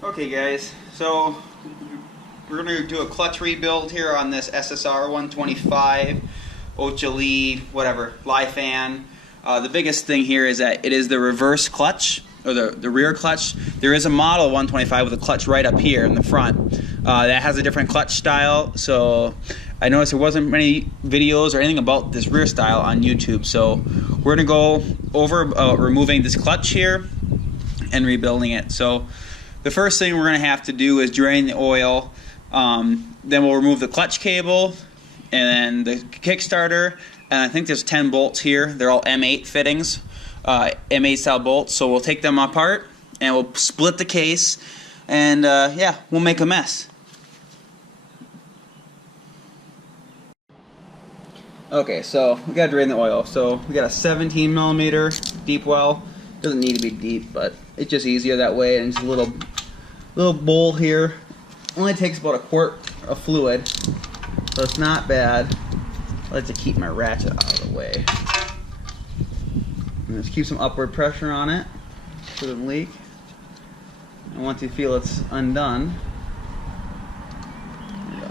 Okay guys, so we're going to do a clutch rebuild here on this SSR 125 Ochali, whatever, Lifan. The biggest thing here is that it is the reverse clutch, or the rear clutch. There is a model 125 with a clutch right up here in the front that has a different clutch style. So I noticed there wasn't many videos or anything about this rear style on YouTube. So we're going to go over removing this clutch here and rebuilding it. So the first thing we're going to have to do is drain the oil. Then we'll remove the clutch cable and then the Kickstarter. And I think there's 10 bolts here. They're all M8 fittings, M8 style bolts. So we'll take them apart and we'll split the case, and yeah, we'll make a mess. Okay, so we gotta drain the oil. So we got a 17mm deep well. Doesn't need to be deep, but it's just easier that way. And it's a little bowl here. Only takes about a quart of fluid, so it's not bad. I like to keep my ratchet out of the way. And just keep some upward pressure on it so it doesn't leak. And once you feel it's undone, there you go.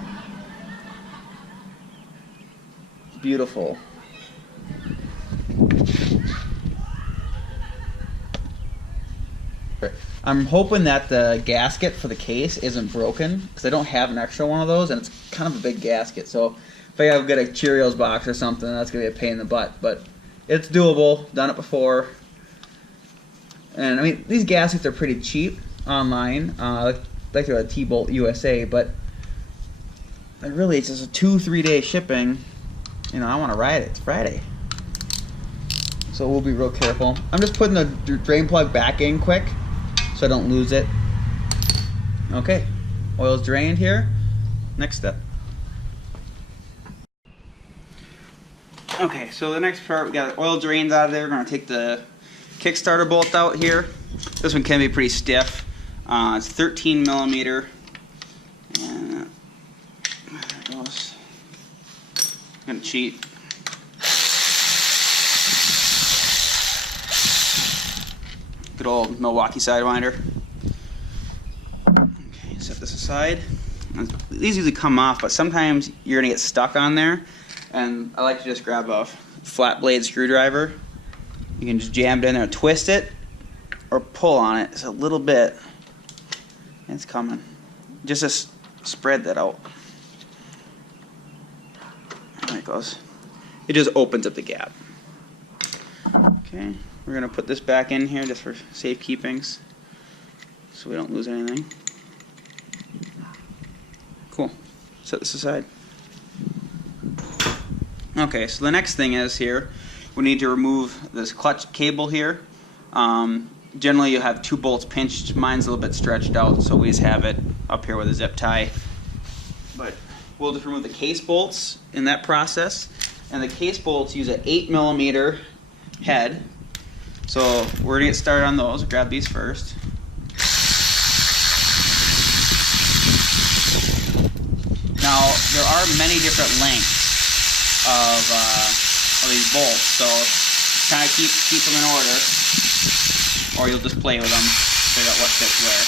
It's beautiful. I'm hoping that the gasket for the case isn't broken, because I don't have an extra one of those, and it's kind of a big gasket. So if I have to get a Cheerios box or something, that's going to be a pain in the butt. But it's doable. Done it before. And I mean, these gaskets are pretty cheap online. Like they're at T-Bolt USA, but really it's just a 2-3 day shipping. You know, I want to ride it. It's Friday. So we'll be real careful. I'm just putting the drain plug back in quick so I don't lose it. Okay, oil's drained here. Next step. Okay, so the next part, we got oil drains out of there. We're going to take the Kickstarter bolt out here. This one can be pretty stiff. It's 13mm. And there it goes. I'm going to cheat. Good old Milwaukee Sidewinder. Okay, set this aside. These usually come off, but sometimes you're going to get stuck on there. And I like to just grab a flat blade screwdriver. You can just jam it in there, twist it, or pull on it just a little bit. It's coming. Just to spread that out. There it goes. It just opens up the gap. Okay, we're going to put this back in here just for safekeepings, so we don't lose anything. Cool. Set this aside. Okay, so the next thing is here, we need to remove this clutch cable here. Generally you have 2 bolts pinched. Mine's a little bit stretched out, so we just have it up here with a zip tie. But we'll just remove the case bolts in that process. And the case bolts use an 8mm head. So we're going to get started on those. Grab these first. Now, there are many different lengths of these bolts, so kind of keep them in order, or you'll just play with them, figure out what fits where.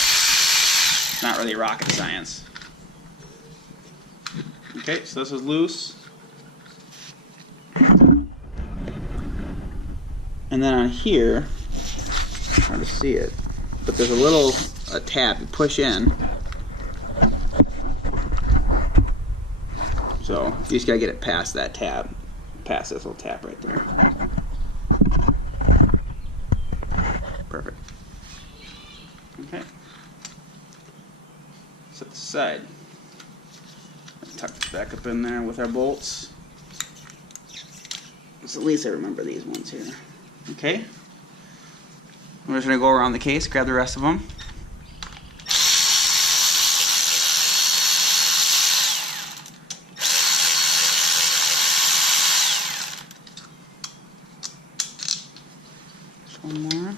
It's not really rocket science. Okay, so this is loose. And then on here, hard to see it, but there's a tab you push in. So you just gotta get it past that tab, past this little tab right there. Perfect. Okay. Set this aside. Let's tuck this back up in there with our bolts. So at least I remember these ones here. Okay. We're just gonna go around the case, grab the rest of them. One more.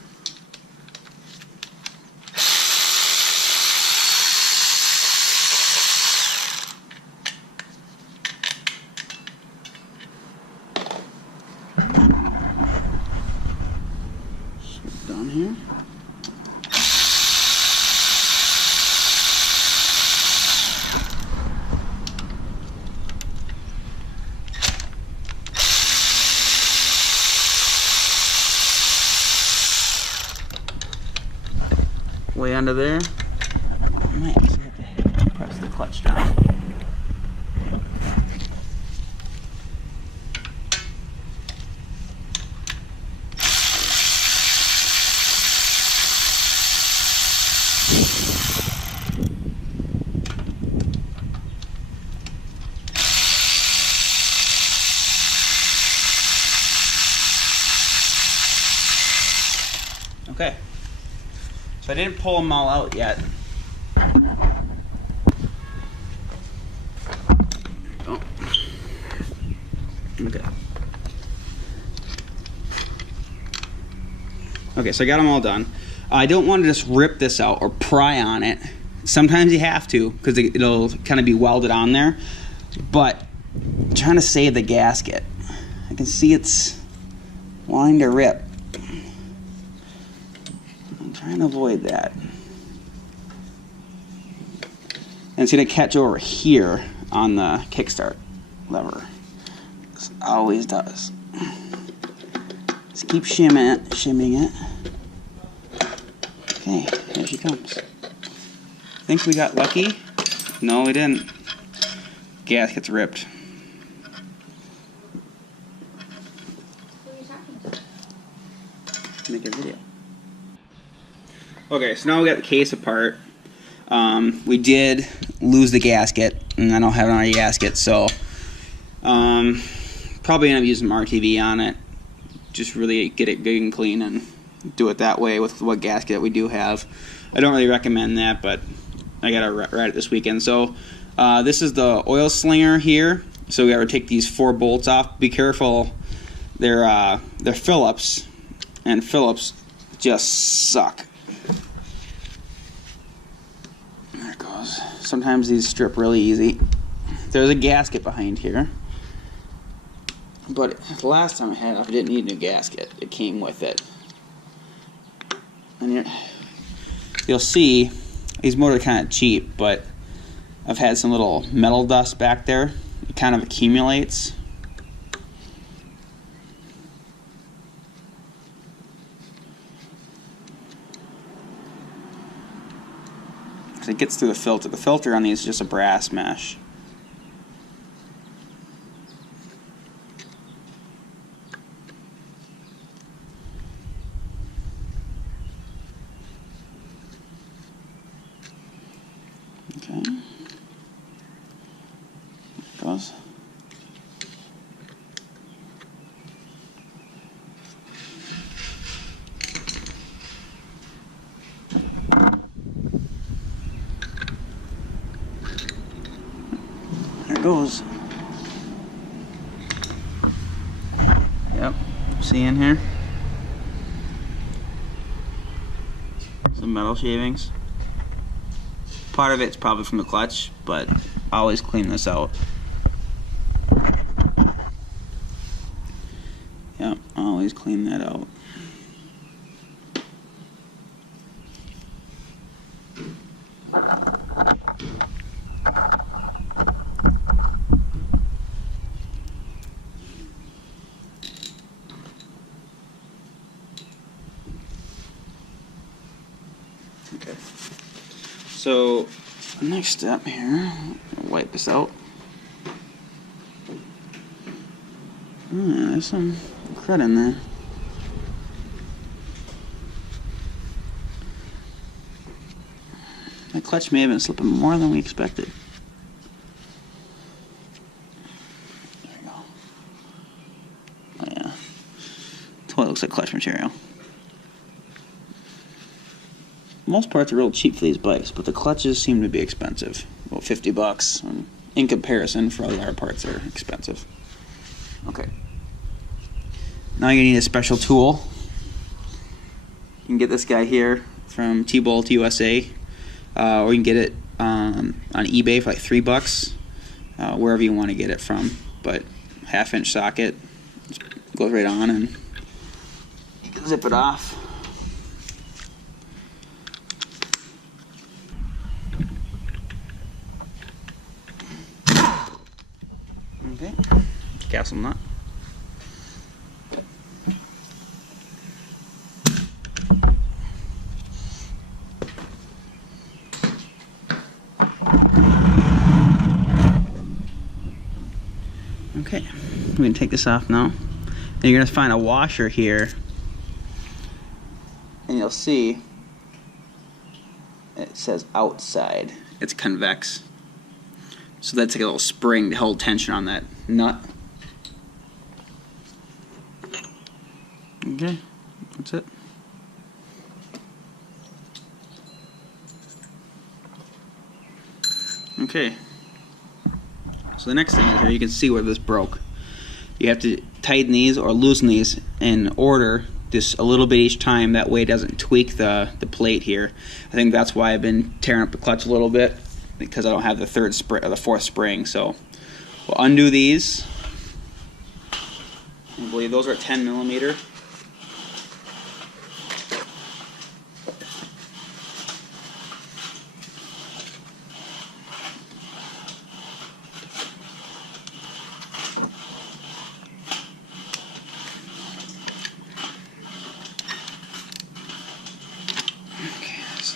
Down here. way under there. I might actually have to press the clutch down. Okay, so I didn't pull them all out yet. Oh. Okay. Okay, so I got them all done. I don't want to just rip this out or pry on it. Sometimes you have to because it'll kind of be welded on there. But I'm trying to save the gasket. I can see it's wanting to rip. I'm trying to avoid that. And it's going to catch over here on the kickstart lever. It always does. Just keep shimming it. Okay, here she comes. Think we got lucky? No, we didn't. Gasket's ripped. What are you talking about? Make a video. Okay, so now we got the case apart. We did lose the gasket, and I don't have another gasket, so probably end up using RTV on it. Just really get it good and clean and do it that way with what gasket we do have. I don't really recommend that, but I gotta ride it this weekend. So this is the oil slinger here. So we gotta take these 4 bolts off. Be careful, they're Phillips, and Phillips just suck. There it goes. Sometimes these strip really easy. There's a gasket behind here. But the last time I had it, I didn't need a new gasket. It came with it. And you'll see, these motors are kind of cheap, but I've had some little metal dust back there. It kind of accumulates. Because it gets through the filter. The filter on these is just a brass mesh. Okay. There it goes. There it goes. Yep. See in here? Some metal shavings. Part of it's probably from the clutch, but I always clean this out. Yep, I always clean that out. Okay. So, next step here, wipe this out. Oh, yeah, there's some crud in there. The clutch may have been slipping more than we expected. There we go. Oh yeah. That's what it looks like, clutch material. Most parts are real cheap for these bikes, but the clutches seem to be expensive. About 50 bucks in comparison for other parts that are expensive. Okay. Now you're gonna need a special tool. You can get this guy here from T-Bolt USA, or you can get it on eBay for like $3, wherever you want to get it from. But 1/2-inch socket goes right on, and you can zip it off. Okay, castle nut. going to take this off now. And you're going to find a washer here. And you'll see it says outside. It's convex. So that's like a little spring to hold tension on that nut. Okay, that's it. Okay. So the next thing is here, you can see where this broke. You have to tighten these or loosen these in order, just a little bit each time. That way it doesn't tweak the plate here. I think that's why I've been tearing up the clutch a little bit, because I don't have the third spring or the fourth spring. So we'll undo these. I believe those are 10 millimeter.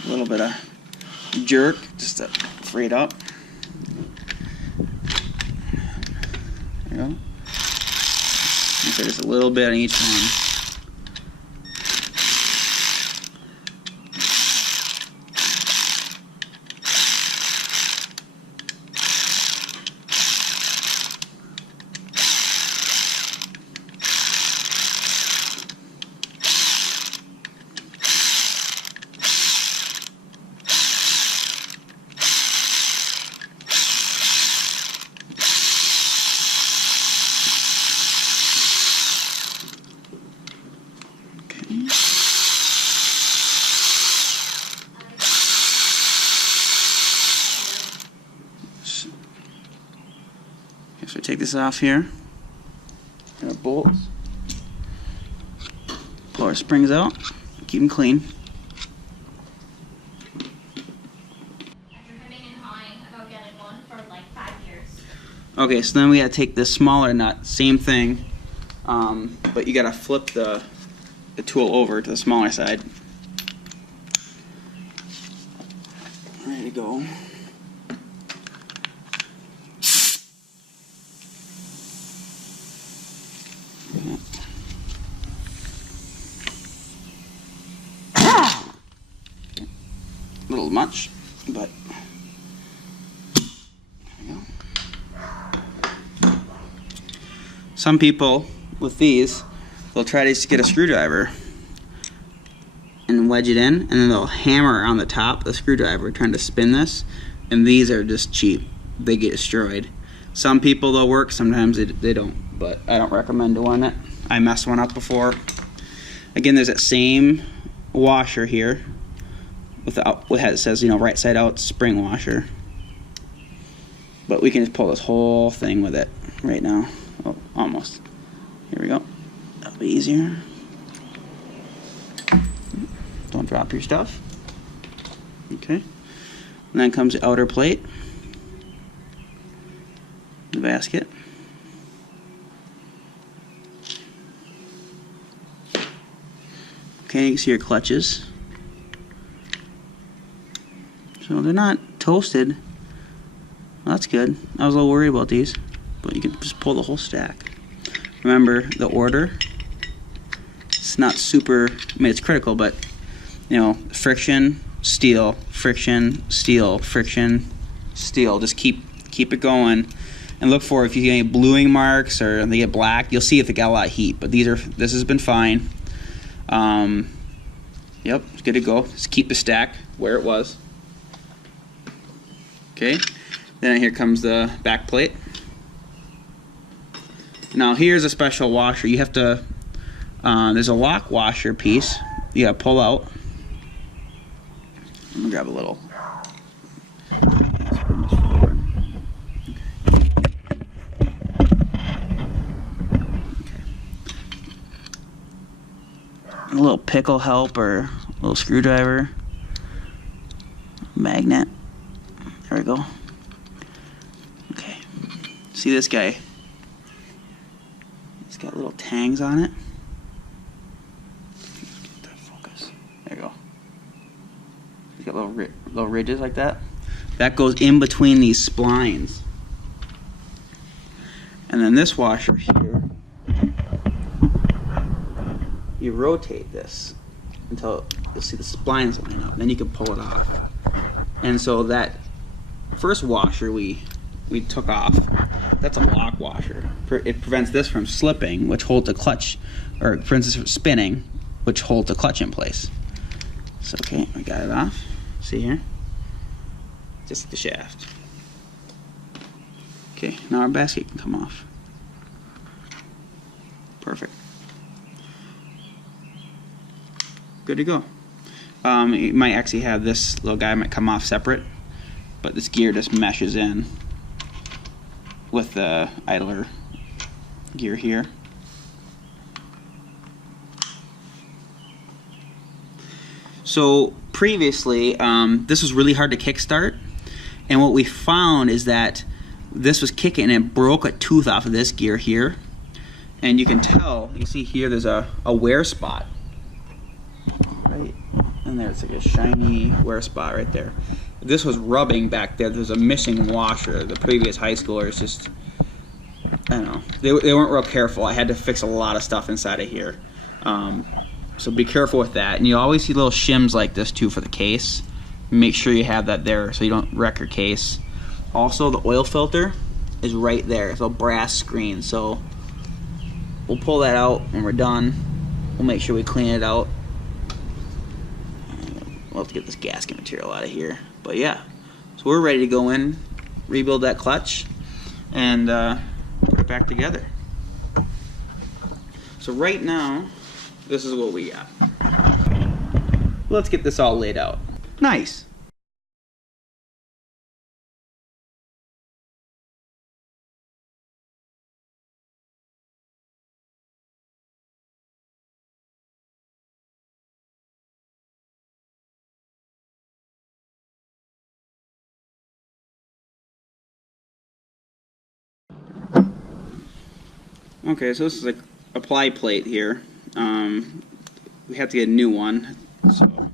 A little bit of jerk just to free it up. There you go. Okay, just a little bit on each one. So take this off here. Our bolts. Pull our springs out. Keep them clean. After hemming and hawing about getting one for like 5 years. Okay, so then we gotta take this smaller nut, same thing, but you gotta flip the tool over to the smaller side. Ready to go. A little much, but there we go. Some people with these, they'll try to just get a screwdriver and wedge it in, and then they'll hammer on the top of the screwdriver trying to spin this, and these are just cheap. They get destroyed. Some people they'll work, sometimes they don't, but I don't recommend doing it. I messed one up before. Again, there's that same washer here with it says, you know, right side out spring washer, but we can just pull this whole thing with it right now. Oh, almost. Here we go. That'll be easier. Don't drop your stuff. Okay. And then comes the outer plate, the basket. Okay, you can see your clutches. So they're not toasted. Well, that's good. I was a little worried about these, but you can just pull the whole stack. Remember the order. It's not super, I mean, it's critical, but you know, friction, steel, friction, steel, friction, steel. Just keep it going, and look for if you get any bluing marks or they get black. You'll see if it got a lot of heat. But this has been fine. Yep, it's good to go. Just keep the stack where it was. Okay, then here comes the back plate. Now here's a special washer. You have to, there's a lock washer piece you gotta pull out. I'm gonna grab a little. A little pickle help or a little screwdriver. Magnet. There we go. Okay. See this guy? It's got little tangs on it. Get that focus. There you go. It's got little ridges like that. That goes in between these splines. And then this washer here you rotate this until you'll see the splines line up. Then you can pull it off. And so that first washer we took off, that's a lock washer. It prevents this from slipping, which holds the clutch, or prevents this from spinning, which holds the clutch in place. So okay, we got it off. See here? Just the shaft. Okay, now our basket can come off. Perfect. Good to go. You might actually have this little guy might come off separate, but this gear just meshes in with the idler gear here. So previously, this was really hard to kickstart, and what we found is that this was kicking and it broke a tooth off of this gear here, and you can tell. You see here, there's a wear spot right in there. It's like a shiny wear spot right there. This was rubbing back there. There's a missing washer. The previous high schoolers just, I don't know, they weren't real careful. I had to fix a lot of stuff inside of here. So be careful with that. And you always see little shims like this too for the case. Make sure you have that there so you don't wreck your case. Also, the oil filter is right there. It's a brass screen. So we'll pull that out when we're done. We'll make sure we clean it out. We'll have to get this gasket material out of here. But yeah, so we're ready to go in, rebuild that clutch, and put it back together. So right now, this is what we got. Let's get this all laid out. Nice. Okay, so this is like a ply plate here. We have to get a new one. So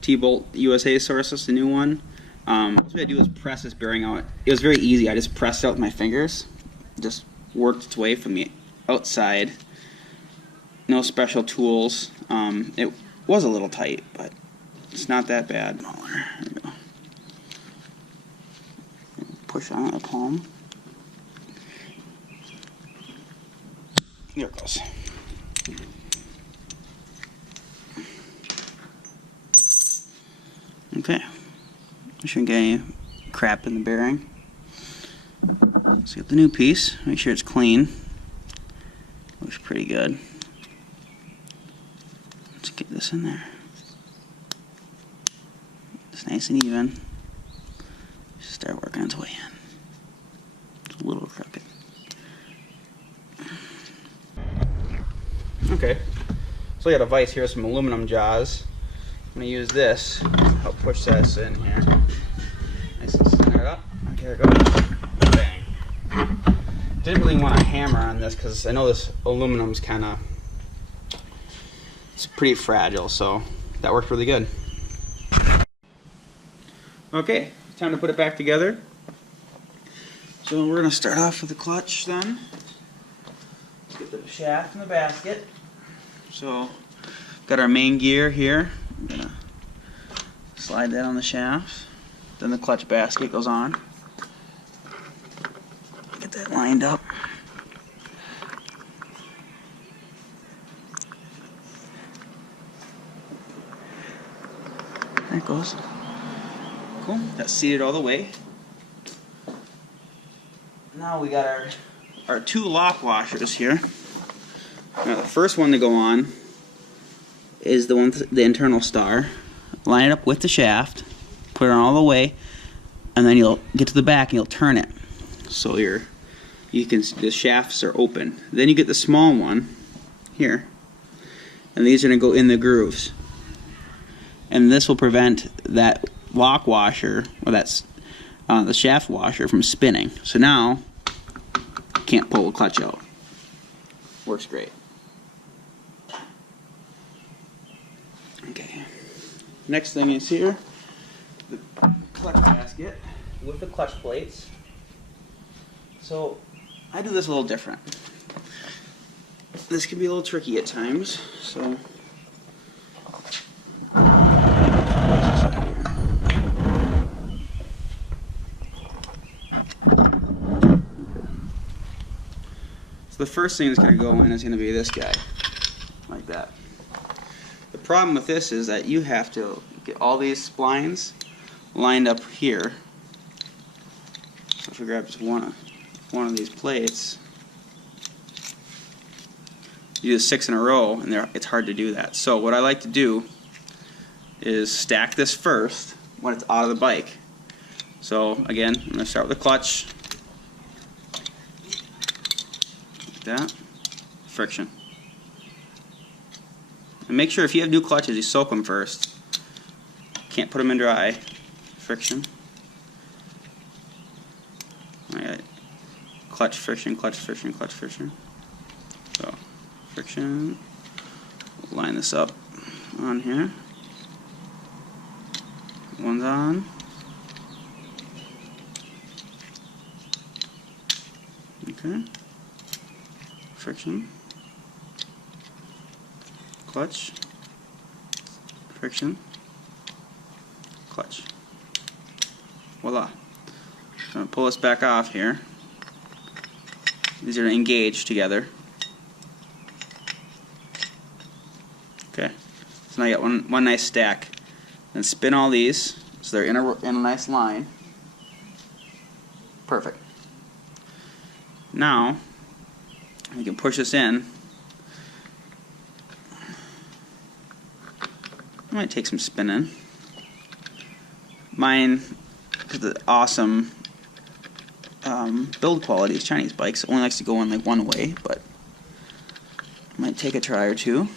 T-Bolt USA sourced us a new one. What we had to do is press this bearing out. It was very easy. I just pressed it out with my fingers. Just worked its way from the outside. No special tools. It was a little tight, but it's not that bad. There we go. Push on the palm. There it goes. Okay. I shouldn't get any crap in the bearing. Let's get the new piece. Make sure it's clean. Looks pretty good. Let's get this in there. It's nice and even. Just start working its way in. It's a little crooked. Okay, so I got a vise here, some aluminum jaws. I'm going to use this to help push this in here. Nice and center it up. Okay, there it goes. Bang. Didn't really want to hammer on this because I know this aluminum's kind of, it's pretty fragile, so that worked really good. Okay, time to put it back together. So we're going to start off with the clutch then. Let's get the shaft and the basket. So, got our main gear here. I'm gonna slide that on the shaft. Then the clutch basket goes on. Get that lined up. There it goes. Cool. That's seated all the way. Now we got our two lock washers here. Now the first one to go on is the one with the internal star. Line it up with the shaft, put it on all the way, and then you'll get to the back and you'll turn it. So the shafts are open. Then you get the small one here, and these are going to go in the grooves. And this will prevent that lock washer, or that's the shaft washer, from spinning. So now you can't pull the clutch out. Works great. Okay. Next thing is here, the clutch basket with the clutch plates. So I do this a little different. this can be a little tricky at times, so the first thing that's going to go in is going to be this guy, like that. The problem with this is that you have to get all these splines lined up here. So if we grab just one of these plates, you do 6 in a row, and it's hard to do that. So what I like to do is stack this first when it's out of the bike. So again, I'm going to start with the clutch. That friction, and make sure if you have new clutches you soak them first. Can't put them in dry. Friction. Alright, clutch friction, clutch friction, clutch friction. So friction. We'll line this up on here. One's on. Okay. Friction, clutch, friction, clutch. Voila. I'm going to pull this back off here. These are engaged together. Okay, so now you got one nice stack. Then spin all these so they're in a nice line. Perfect. Now you can push this in. I might take some spinning. Mine, because the awesome build quality of Chinese bikes, only likes to go in like one way, but I might take a try or two.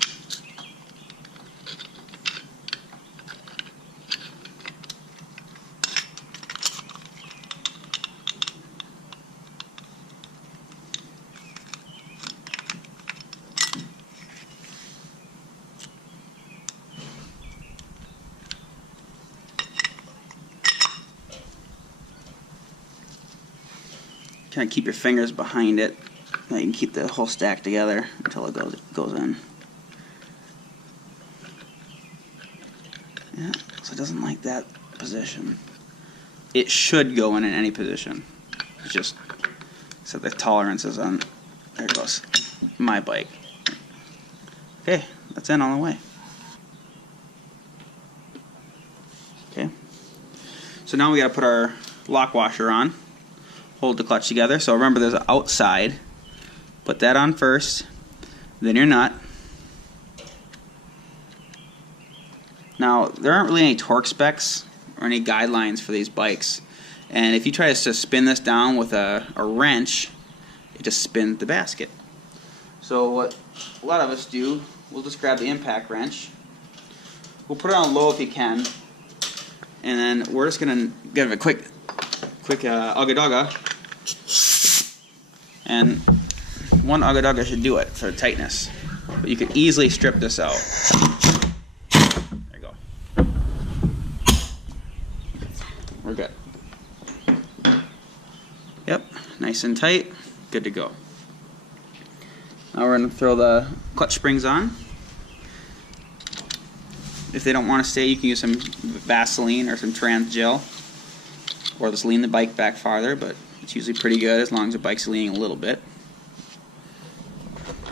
Kind of keep your fingers behind it. Now you can keep the whole stack together until it goes in. Yeah, so it doesn't like that position. It should go in any position. It's just set the tolerances on. There it goes. My bike. Okay, that's in all the way. Okay. So now we got to put our lock washer on. Hold the clutch together. So remember, there's an outside. Put that on first, then your nut. Now, there aren't really any torque specs or any guidelines for these bikes, and if you try to spin this down with a wrench, it just spins the basket. So what a lot of us do, we'll just grab the impact wrench. We'll put it on low if you can, and then we're just going to give it a quick ugga-dugga, and one ugga-dugga should do it for tightness. But you could easily strip this out. There you go. We're good. Yep, nice and tight, good to go. Now we're going to throw the clutch springs on. If they don't want to stay, you can use some Vaseline or some trans gel, or just lean the bike back farther, but it's usually pretty good as long as the bike's leaning a little bit.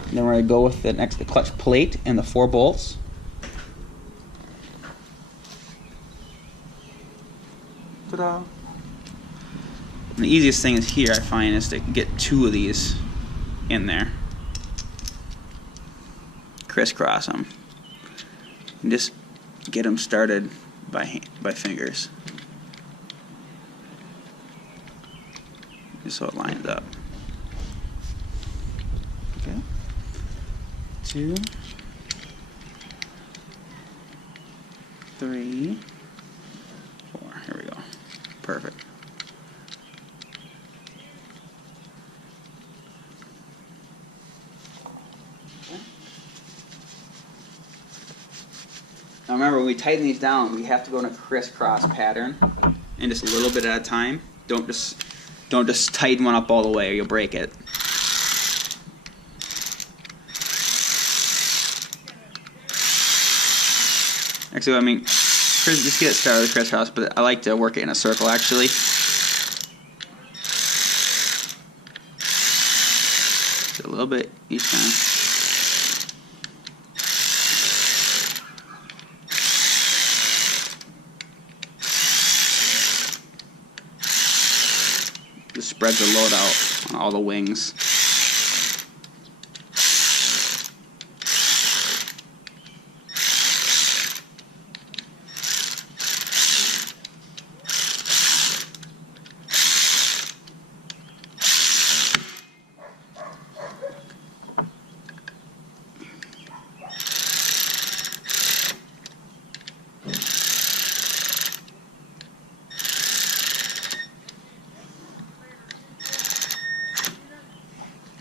And then we're going to go with the clutch plate and the 4 bolts. Ta-da! And the easiest thing is here, I find, is to get 2 of these in there. Crisscross them. And just get them started by fingers. Just so it lines up. Okay. 2, 3, 4. Here we go. Perfect. Okay. Now remember, when we tighten these down, we have to go in a crisscross pattern, and just a little bit at a time. Don't just tighten one up all the way or you'll break it. Actually, I mean, just get started with crisscross, but I like to work it in a circle actually. Just a little bit each time. Just spread the load out on all the wings.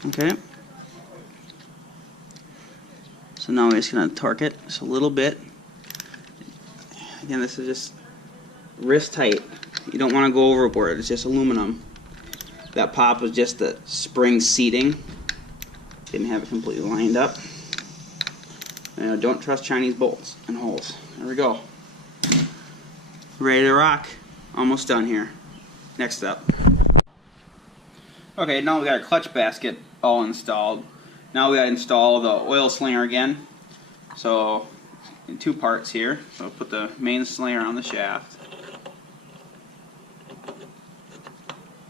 Okay. So now we're just going to torque it just a little bit. Again, this is just wrist tight. You don't want to go overboard. It's just aluminum. That pop was just the spring seating. Didn't have it completely lined up. Don't trust Chinese bolts and holes. There we go. Ready to rock. Almost done here. Next up. Okay, now we got our clutch basket all installed. Now we got to install the oil slinger again. So in two parts here. So put the main slinger on the shaft.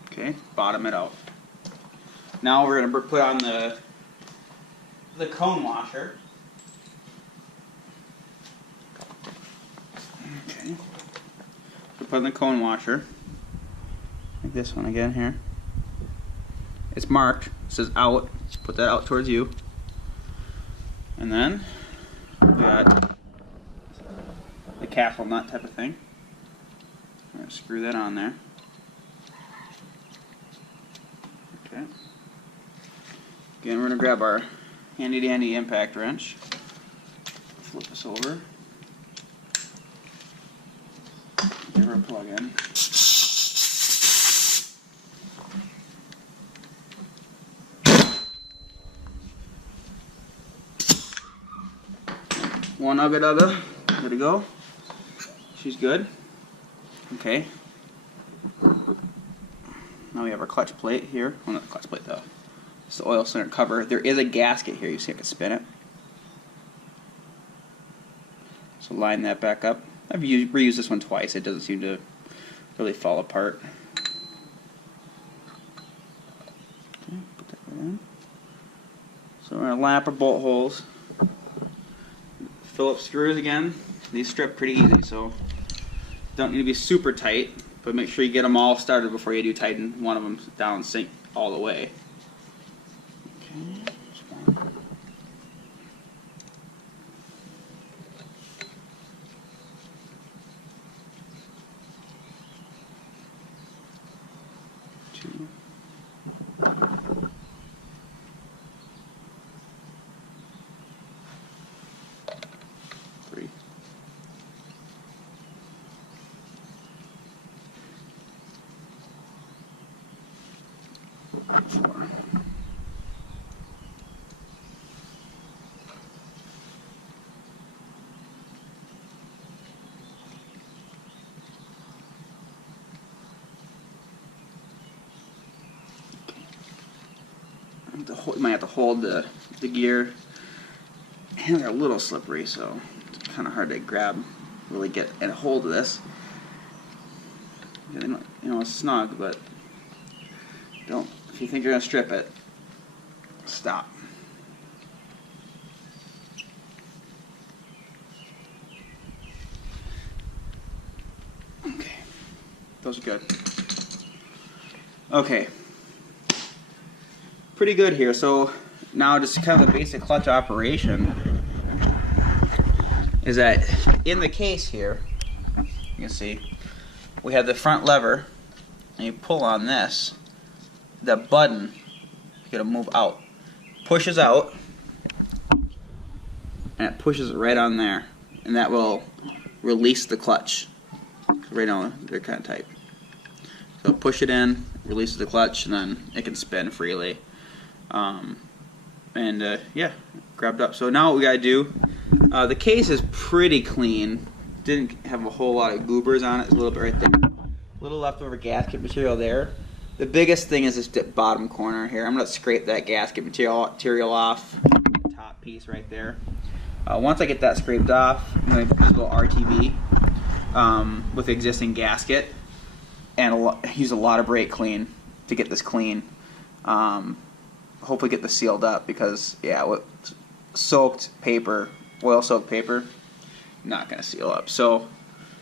Okay, bottom it out. Now we're going to put on the cone washer. Okay. So put in the cone washer. Like this one again here. It's marked. It says out. Put that out towards you. And then we got the castle nut type of thing. I'm going to screw that on there. Okay. Again, we're going to grab our handy dandy impact wrench. Flip this over. Give her a plug in. One ugga, good to go. She's good. Okay. Now we have our clutch plate here. Well, not the clutch plate though. It's the oil cylinder cover. There is a gasket here. You see I can spin it. So line that back up. I've reused this one twice. It doesn't seem to really fall apart. Okay, put that right in. So we're going to line up our bolt holes. Phillips screws again. These strip pretty easy, so don't need to be super tight, but make sure you get them all started before you do tighten one of them down and sink all the way. Okay, just one. Two. 3. 4. 'Hold, you might have to hold the gear. And they're a little slippery, so it's kind of hard to grab, really get a hold of this. You know, it's snug, but don't. If you think you're gonna strip it, stop. Okay, those are good. Okay. Pretty good here. So now just kind of the basic clutch operation is that in the case here, you can see we have the front lever, and you pull on this, the button, you gotta move out, pushes out, and it pushes it right on there, and that will release the clutch. Right now they're kind of tight. So push it in, releases the clutch, and then it can spin freely. Yeah, grabbed up. So now what we gotta do, the case is pretty clean. didn't have a whole lot of goobers on it. There's a little bit right there. A little leftover gasket material there. The biggest thing is this bottom corner here. I'm going to scrape that gasket material off. The top piece right there. Once I get that scraped off, I'm going to use a little RTV with the existing gasket and use a lot of brake clean to get this clean. Hopefully get this sealed up because, yeah, with soaked paper, oil-soaked paper, not going to seal up. So,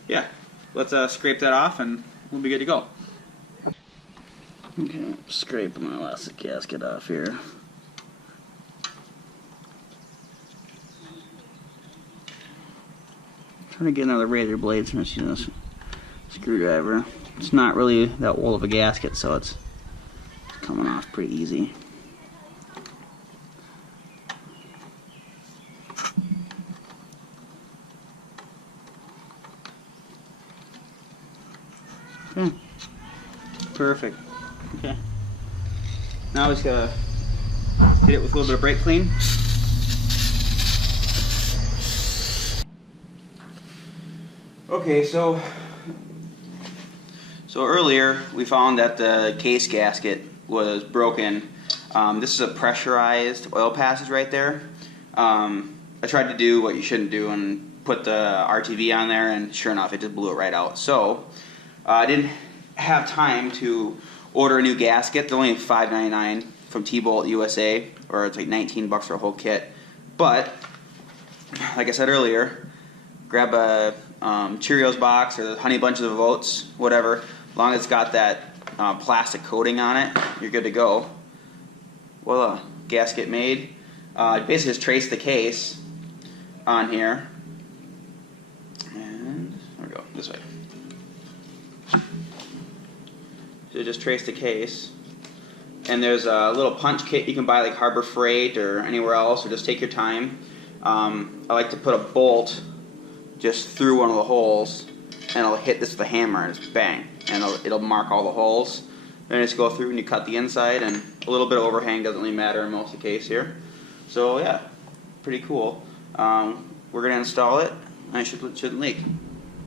yeah, let's scrape that off and we'll be good to go. Okay, scrape my elastic gasket off here. Trying to get another razor blade so I'm just using this screwdriver. It's not really that old of a gasket, so it's coming off pretty easy. Okay. Perfect. Okay. Now we just gotta hit it with a little bit of brake clean. Okay, so earlier we found that the case gasket was broken. This is a pressurized oil passage right there. I tried to do what you shouldn't do and put the RTV on there, and sure enough, it just blew it right out. So I didn't have time to order a new gasket. They're only $5.99 from T-Bolt USA, or it's like $19 for a whole kit. But like I said earlier, grab a Cheerios box or the Honey Bunches of Oats, whatever. As long as it's got that plastic coating on it, you're good to go. Voila, gasket made. Basically just trace the case on here. And there we go, this way. So just trace the case. And there's a little punch kit you can buy like Harbor Freight or anywhere else, or just take your time. I like to put a bolt just through one of the holes, and I'll hit this with a hammer and just bang, and it'll mark all the holes. Then just go through and you cut the inside, and a little bit of overhang doesn't really matter in most of the case here. So yeah, pretty cool. We're gonna install it, and it shouldn't leak.